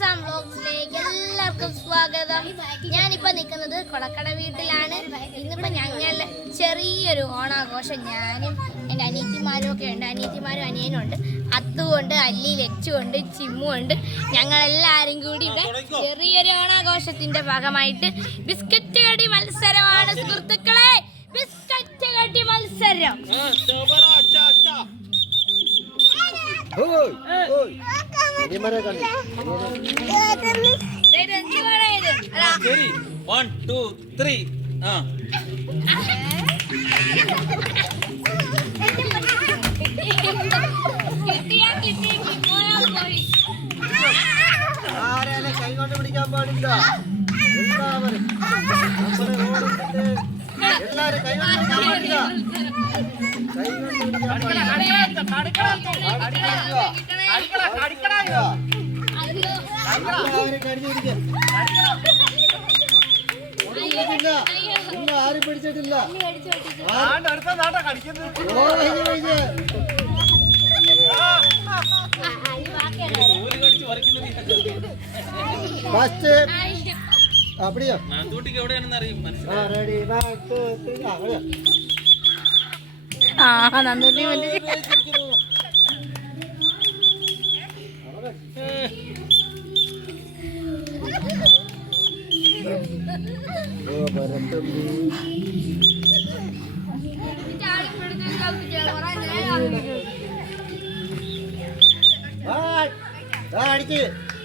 ആസാം വ്ലോഗ്സിലേക്ക് എല്ലാവർക്കും സ്വാഗതം. ഞാനിപ്പോൾ നിൽക്കുന്നത് കൊടക്കട വീട്ടിലാണ്. ഇന്നിപ്പോൾ ഞങ്ങൾ ചെറിയൊരു ഓണാഘോഷം ഞാനും എന്റെ അനിയത്തിമാരും ഒക്കെ ഉണ്ട്. അനിയത്തിമാരും അനിയനും ഉണ്ട്. അത്തുകൊണ്ട് അല്ലി ലച്ചുണ്ട് ചിമ്മുണ്ട് ഞങ്ങളെല്ലാവരും കൂടി ഇവിടെ ചെറിയൊരു ഓണാഘോഷത്തിന്റെ ഭാഗമായിട്ട് ബിസ്ക്കറ്റ് കടി മത്സരമാണ്. സുഹൃത്തുക്കളെ ബിസ്ക്കറ്റ് കടി മത്സരം. ഓയ്? അതാ, ശരി. വൺ ടു ത്രീ ആ. ആരാലെ കൈകൊണ്ട് പിടിക്കാൻ പാടില്ല. എല്ലാവരും നമ്മുടെ ഓണത്തിന്റെ എല്ലാരും ഇല്ല ആരും പിടിച്ചിട്ടില്ല ഫസ്റ്റ് അപ്പടിയോ നന്ദൂട്ടിക്ക് എവിടെയാണെന്ന് അറിയും? മനസ്സിലായി. ആ റെഡി വൺ ടു ത്രീ ആ കളിയാ ആ നന്ദി ഓ ഭരതമ്പി ആ, ആ,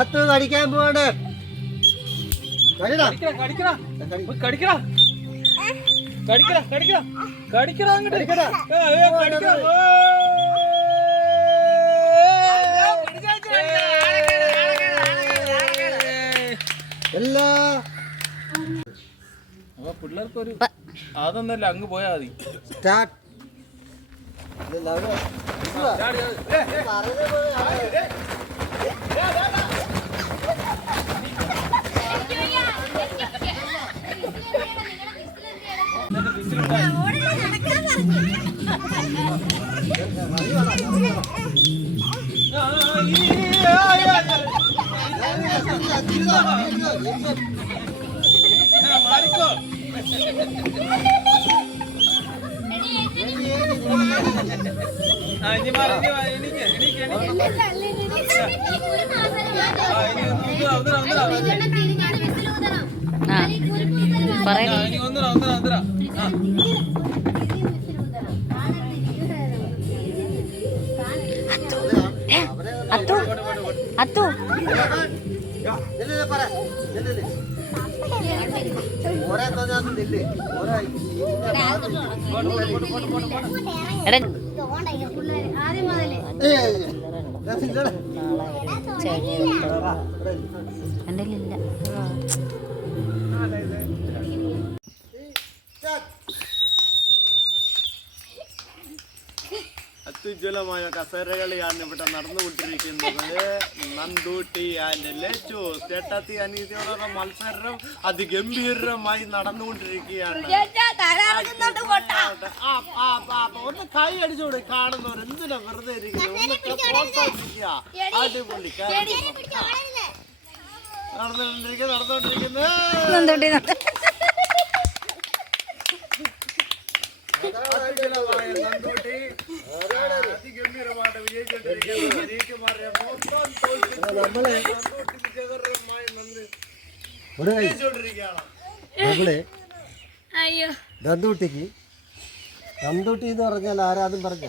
അത്ത് കടിക്കാൻ പോവാണ്. എല്ലാ. അപ്പൊ പിള്ളേർക്കൊരു അതൊന്നല്ല അങ്ങ് പോയാ മതി. സ്റ്റാർട്ട്. അവിടെ. എനിക്ക് പറയുന്നത് അത്തു അത്തു. ഓരേ ആദ്യം മുതലേ ഏയ്, ഏയ്, ഏയ്. ഞാൻ നില്ലടാ. ആ, ഇവിടെ ഇരിക്ക്. സ്റ്റാർട്ട്. അത്യുജ്വലമായ കസേരകളിയാണ് ഇവിടെ നടന്നുകൊണ്ടിരിക്കുന്നത്. നന്ദൂട്ടി ആൻഡ് ലച്ചു ചേട്ടാത്തി അനീതിയോടുള്ള മത്സരം അതിഗംഭീരമായി നടന്നുകൊണ്ടിരിക്കുകയാണ്. ഒന്ന് കൈ അടിച്ചോട് കാണുന്നവർ എന്തിനാ വെറുതെ ഇരിക്കുന്നത് ഒന്ന് പ്രോത്സാഹിപ്പിക്കുക. അടിപൊളി. നടന്നുകൊണ്ടിരിക്കുന്നത് നടന്നുകൊണ്ടിരിക്കുന്നത് അത്യുജ്വലമായ നന്ദൂട്ടി? അതിഗംഭീരമായിട്ട് വിജയിച്ചുകൊണ്ടിരിക്കുന്നു അനീതിമാരെ മൊത്തം നന്ദൂട്ടി വിജയകരമായി നന്ദി. നമ്മളെ നന്ദൂട്ടിക്ക് നന്ദൂട്ടി എന്ന് പറഞ്ഞാൽ ആരാതും പറഞ്ഞ?